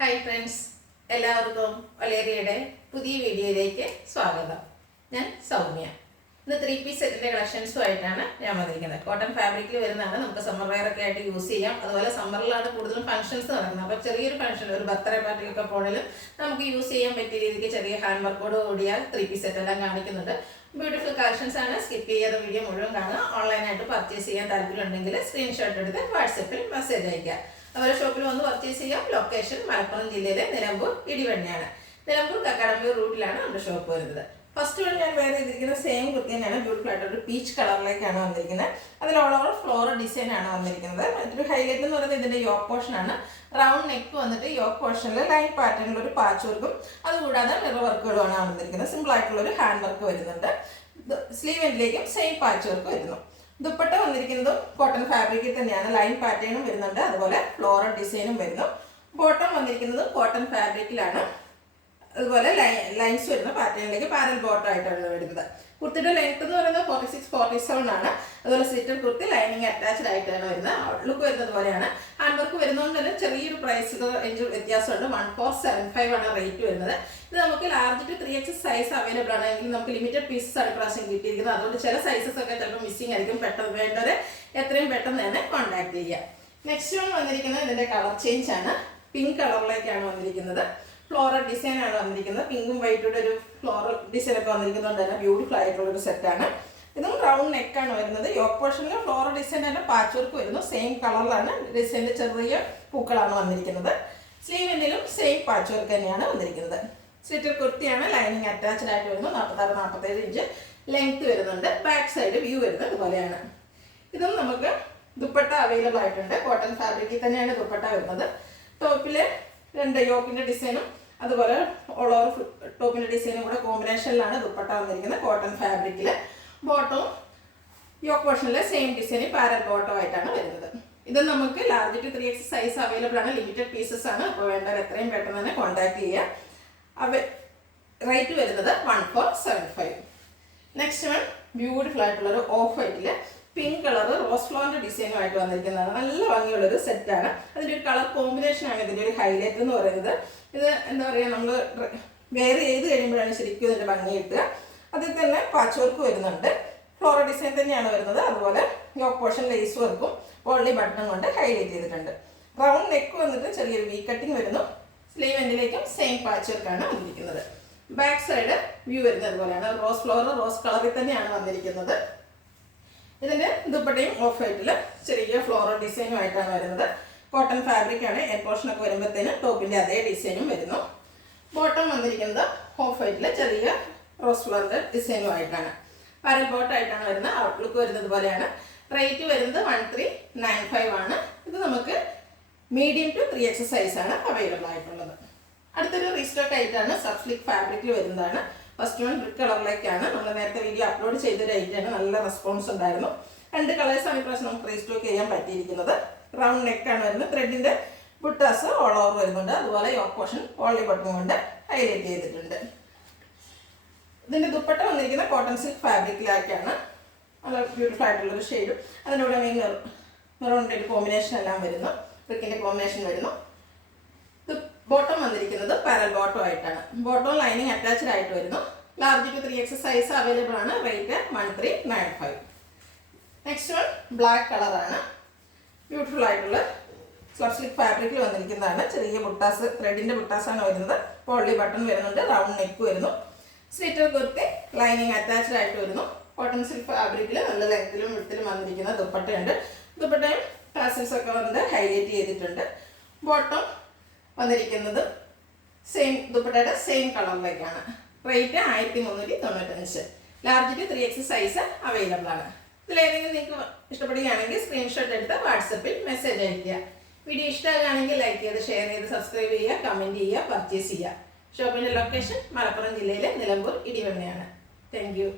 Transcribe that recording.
Hi friends, എല്ലാവർക്കും വലേറിയയുടെ പുതിയ വീഡിയോയിലേക്ക് സ്വാഗതം. ഞാൻ സൗമ്യ. ഇന്ന് 3-piece സെറ്റിൻ്റെ കളക്ഷൻസുമായിട്ടാണ് ഞാൻ വന്നിരിക്കുന്നത്. കോട്ടൺ ഫാബ്രിക്കിൽ വരുന്നതാണ്. നമുക്ക് സമ്മർ വെയർ ഒക്കെ ആയിട്ട് യൂസ് ചെയ്യാം. അതുപോലെ സമ്മറിലാണ് കൂടുതലും ഫംഗ്ഷൻസ് നടക്കുന്നത്. അപ്പോൾ ചെറിയൊരു ഫംഗ്ഷൻ, ഒരു ബർത്ത്ഡേ പാർട്ടിയൊക്കെ പോണെങ്കിലും നമുക്ക് യൂസ് ചെയ്യാൻ പറ്റിയ രീതിക്ക് ചെറിയ ഹാൻഡ് വർക്കോട് കൂടിയ 3-piece സെറ്റ് എല്ലാം കാണിക്കുന്നുണ്ട്. ബ്യൂട്ടിഫുൾ കളക്ഷൻസ് ആണ്. സ്കിപ്പ് ചെയ്യാതെ വീഡിയോ മുഴുവൻ കാണുക. ഓൺലൈനായിട്ട് പർച്ചേസ് ചെയ്യാൻ താല്പര്യമുണ്ടെങ്കിൽ സ്ക്രീൻഷോട്ട് എടുത്ത് വാട്സപ്പിൽ മെസ്സേജ് അയക്കുക. അവരുടെ ഷോപ്പിൽ വന്ന് പർച്ചേസ് ചെയ്യാം. ലൊക്കേഷൻ മലപ്പുറം ജില്ലയിലെ നിലമ്പൂർ ഇടിവണ്ണയാണ്. നിലമ്പൂർ കക്കാടമ്പൂർ റൂട്ടിലാണ് നമ്മുടെ ഷോപ്പ് വരുന്നത്. ഫസ്റ്റ് വൺ ഞാൻ വേറെ ചെയ്തിരിക്കുന്ന സെയിം കുർത്തി തന്നെയാണ്. ബ്യൂട്ടിഫുൾ ആയിട്ട് ഒരു പീച്ച് കളറിലേക്കാണ് വന്നിരിക്കുന്നത്. അതിൽ ഓൾ ഓവർ ഫ്ലോറൽ ഡിസൈൻ ആണ് വന്നിരിക്കുന്നത്. മറ്റൊരു ഹൈലൈറ്റ് എന്ന് പറയുന്നത് ഇതിന്റെ യോക്ക് പോർഷൻ ആണ്. റൗണ്ട് നെക്ക് വന്നിട്ട് യോക്ക് പോർഷനിൽ ലൈൻ പാറ്റേണിൽ ഒരു പാച്ച് വർക്കും അതുകൂടാതെ മിറർ വർക്കുകളുമാണ് വന്നിരിക്കുന്നത്. സിമ്പിൾ ആയിട്ടുള്ള ഒരു ഹാൻഡ് വർക്ക് വരുന്നുണ്ട്. സ്ലീവ് എൻഡിലേക്കും സെയിം പാച്ച് വർക്ക് വരുന്നു. ദുപ്പട്ട വന്നിരിക്കുന്നതും കോട്ടൺ ഫാബ്രിക്കിൽ തന്നെയാണ്. ലൈൻ പാറ്റേണും വരുന്നുണ്ട്, അതുപോലെ ഫ്ലോറൽ ഡിസൈനും വരുന്നു. ബോട്ടം വന്നിരിക്കുന്നതും കോട്ടൺ ഫാബ്രിക്കിലാണ്. അതുപോലെ ലൈൻസ് വരുന്ന പാറ്റേണിലേക്ക് പാരൽ ബോട്ടം ആയിട്ടാണ് വരുന്നത്. കുർത്തിയുടെ ലെങ്ത് എന്ന് പറയുന്നത് 46-47 ആണ്. അതുപോലെ സ്ലിറ്റർ കുർത്തി ലൈനിങ് അറ്റാച്ച്ഡ് ആയിട്ടാണ് വരുന്നത്. ഔട്ട്ലുക്ക് വരുന്നത് പോലെയാണ്. ഹാൻഡ് വർക്ക് വരുന്നതുകൊണ്ട് തന്നെ ചെറിയൊരു പ്രൈസ് റേഞ്ച് വ്യത്യാസമുണ്ട്. 1475 ആണ് റേറ്റ് വരുന്നത്. ഇത് നമുക്ക് large to 3X size available ആണ്. എങ്കിൽ നമുക്ക് ലിമിറ്റഡ് പീസസ് ആണ് പ്രാവശ്യം കിട്ടിയിരിക്കുന്നത്. അതുകൊണ്ട് ചില സൈസസ് ഒക്കെ ചിലപ്പോൾ മിസ്സിംഗ് ആയിരിക്കും. പെട്ടെന്ന് വേണ്ടവരെ എത്രയും പെട്ടെന്ന് തന്നെ കോൺടാക്ട് ചെയ്യുക. നെക്സ്റ്റ് വൺ വന്നിരിക്കുന്നത് ഇതിന്റെ കളർ ചേഞ്ച് ആണ്. പിങ്ക് കളറിലേക്കാണ് വന്നിരിക്കുന്നത്. ഫ്ലോറൽ ഡിസൈൻ ആണ് വന്നിരിക്കുന്നത്. പിങ്കും വൈറ്റോടെ ഒരു ഫ്ലോറൽ ഡിസൈൻ ഒക്കെ വന്നിരിക്കുന്നതുകൊണ്ട് തന്നെ ബ്യൂട്ടിഫുൾ ആയിട്ടുള്ള ഒരു സെറ്റാണ്. ഇതും റൗണ്ട് നെക്കാണ് വരുന്നത്. യോക്ക് പോർഷനിൽ ഫ്ലോറൽ ഡിസൈൻ തന്നെ പാച്ച് വർക്ക് വരുന്നു. സെയിം കളറിലാണ് ഡിസൈനിൽ ചെറിയ പൂക്കളാണ് വന്നിരിക്കുന്നത്. സ്ലീവിൻ്റെലും സെയിം പാച്ച് വർക്ക് തന്നെയാണ് വന്നിരിക്കുന്നത്. സ്ലിറ്റർ കുർത്തിയാണ്. ലൈനിങ് അറ്റാച്ച്ഡ് ആയിട്ട് വരുന്നു. 46-47 ഇഞ്ച് ലെങ്ത് വരുന്നുണ്ട്. ബാക്ക് സൈഡ് വ്യൂ വരുന്നത് ഇതുപോലെയാണ്. ഇതും നമുക്ക് ദുപ്പട്ട അവൈലബിൾ ആയിട്ടുണ്ട്. കോട്ടൺ ഫാബ്രിക്കിൽ തന്നെയാണ് ദുപ്പട്ട വരുന്നത്. ടോപ്പിൽ രണ്ട് യോക്കിൻ്റെ ഡിസൈനും അതുപോലെ ഓൾ ഓവർ ടോപ്പിൻ്റെ ഡിസൈനും കൂടെ കോമ്പിനേഷനിലാണ് ദുപ്പട്ട വന്നിരിക്കുന്നത്. കോട്ടൺ ഫാബ്രിക്കിൽ ബോട്ടവും യോക്ക് പോർഷനിലെ സെയിം ഡിസൈൻ പാരൽ ബോട്ടം ആയിട്ടാണ് വരുന്നത്. ഇത് നമുക്ക് large to 3X size available ആണ്. ലിമിറ്റഡ് പീസസ് ആണ്. അപ്പോൾ വേണ്ടവർ എത്രയും പെട്ടെന്ന് തന്നെ കോൺടാക്ട് ചെയ്യുക. റേറ്റ് വരുന്നത് 1475. നെക്സ്റ്റ് വൺ ബ്യൂട്ടിഫുൾ ആയിട്ടുള്ളൊരു ഓഫ് വൈറ്റിൽ പിങ്ക് കളർ റോസ് ഫ്ലോറിന്റെ ഡിസൈനുമായിട്ട് വന്നിരിക്കുന്നതാണ്. നല്ല ഭംഗിയുള്ളൊരു സെറ്റാണ്. അതിൻ്റെ ഒരു കളർ കോമ്പിനേഷനാണ് ഇതിൻ്റെ ഒരു ഹൈലൈറ്റ് എന്ന് പറയുന്നത്. ഇത് എന്താ പറയുക, നമ്മൾ വെയർ ചെയ്ത് കഴിയുമ്പോഴാണ് ശരിക്കും ഇതിൻ്റെ ഭംഗി കിട്ടുക. അതിൽ തന്നെ പാച്ച് വർക്ക് വരുന്നുണ്ട്. ഫ്ലോറൽ ഡിസൈൻ തന്നെയാണ് വരുന്നത്. അതുപോലെ യോക്ക് പോർഷൻ ലേസ് വർക്കും ഓൺലി ബട്ടണും കൊണ്ട് ഹൈലൈറ്റ് ചെയ്തിട്ടുണ്ട്. റൗണ്ട് നെക്ക് വന്നിട്ട് ചെറിയൊരു വി കട്ടിങ് വരുന്നു. സ്ലീവ് എൻഡിലേക്കും സെയിം പാച്ച് വർക്കാണ് വന്നിരിക്കുന്നത്. ബാക്ക് സൈഡ് വ്യൂ വരുന്നത് പോലെയാണ്. റോസ് ഫ്ലോർ റോസ് കളറിൽ തന്നെയാണ് വന്നിരിക്കുന്നത്. ഇതിൻ്റെ ദുപ്പട്ടയും ഓഫ് വൈറ്റിൽ ചെറിയ ഫ്ലോറൽ ഡിസൈനുമായിട്ടാണ് വരുന്നത്. കോട്ടൺ ഫാബ്രിക് ആണ്. എൻ പോർഷനൊക്കെ വരുമ്പോഴത്തേന് ടോപ്പിൻ്റെ അതേ ഡിസൈനും വരുന്നു. ബോട്ടം വന്നിരിക്കുന്നത് ഓഫ് വൈറ്റിൽ ചെറിയ റോസ് ഫ്ലോറിൻ്റെ ഡിസൈനുമായിട്ടാണ്. പാരൽ ബോട്ടായിട്ടാണ് വരുന്നത്. ഔട്ട്ലുക്ക് വരുന്നത് പോലെയാണ്. റേറ്റ് വരുന്നത് 1395 ആണ്. ഇത് നമുക്ക് മീഡിയം ടു 3X സൈസാണ് അവൈലബിൾ ആയിട്ടുള്ളത്. അടുത്തൊരു റീസ്റ്റോക്ക് ആയിട്ടാണ്. സബ്സ്ലിക് ഫാബ്രിക്കിൽ വരുന്നതാണ്. ഫസ്റ്റ് വൺ ബ്രിക്ക് കളറിലേക്കാണ്. നമ്മൾ നേരത്തെ വീഡിയോ അപ്ലോഡ് ചെയ്തൊരു ഐറ്റാണ്. നല്ല റെസ്പോൺസ് ഉണ്ടായിരുന്നു. 2 കളേഴ്സാണ് ഇപ്രാവശ്യം നമുക്ക് റീസ്റ്റോക്ക് ചെയ്യാൻ പറ്റിയിരിക്കുന്നത്. റൗണ്ട് നെക്കാണ് വരുന്നത്. ത്രെഡിൻ്റെ ബുട്ടാസ് ഓൾ ഓവർ വരുന്നുണ്ട്. അതുപോലെ യോക്ക് പോർഷൻ ഓൺലി ബട്ടൺ കൊണ്ട് ഹൈലൈറ്റ് ചെയ്തിട്ടുണ്ട്. ഇതിൻ്റെ ദുപ്പട്ട വന്നിരിക്കുന്ന കോട്ടൺ സിൽക്ക് ഫാബ്രിക്കിലേക്കാണ്. നല്ല ബ്യൂട്ടിഫുൾ ആയിട്ടുള്ളൊരു ഷെയ്ഡും അതിൻ്റെ കൂടെ മെറൂണിൻ്റെ ഒരു കോമ്പിനേഷൻ എല്ലാം വരുന്നു. ബ്രിക്കിൻ്റെ കോമ്പിനേഷൻ വരുന്നു. ബോട്ടം വന്നിരിക്കുന്നത് പാരൽ ബോട്ടം ആയിട്ടാണ്. ബോട്ടം ലൈനിങ് അറ്റാച്ച്ഡ് ആയിട്ട് വരുന്നു. Large to 3X size available ആണ്. റേറ്റ് 1395. നെക്സ്റ്റ് വൺ ബ്ലാക്ക് കളറാണ്. ബ്യൂട്ടിഫുൾ ആയിട്ടുള്ള സ്ലിക്ക് ഫാബ്രിക്കിൽ വന്നിരിക്കുന്നതാണ്. ചെറിയ ബുട്ടാസ് ത്രെഡിൻ്റെ ബുട്ടാസാണ് വരുന്നത്. പോളി ബട്ടൺ വരുന്നുണ്ട്. റൗണ്ട് നെക്ക് വരുന്നു. സ്ലിറ്റർ കുർത്തി ലൈനിങ് അറ്റാച്ച്ഡ് ആയിട്ട് വരുന്നു. കോട്ടൺ സിൽക്ക് ഫാബ്രിക്കിൽ നല്ല ലെങ്ത്തിലും വിടത്തിലും വന്നിരിക്കുന്ന ദുപ്പട്ടയുണ്ട്. ദുപ്പട്ടയും ടാസൽസ് ഒക്കെ വന്ന് ഹൈലൈറ്റ് ചെയ്തിട്ടുണ്ട്. ബോട്ടം വന്നിരിക്കുന്നത് സെയിം ദുപ്പട്ടയുടെ സെയിം കളറിലേക്കാണ്. Rate 1395. Large to 3X size available ആണ്. ഇതിലേതെങ്കിലും നിങ്ങൾക്ക് ഇഷ്ടപ്പെടുകയാണെങ്കിൽ സ്ക്രീൻഷോട്ട് എടുത്ത് വാട്സപ്പിൽ മെസ്സേജ് അയയ്ക്കുക. വീഡിയോ ഇഷ്ടമാകുകയാണെങ്കിൽ ലൈക്ക് ചെയ്ത് ഷെയർ ചെയ്ത് സബ്സ്ക്രൈബ് ചെയ്യുക, കമൻറ്റ് ചെയ്യുക, പർച്ചേസ് ചെയ്യുക. ഷോപ്പിൻ്റെ ലൊക്കേഷൻ മലപ്പുറം ജില്ലയിലെ നിലമ്പൂർ ഇടിവണ്ണയാണ്. Thank you.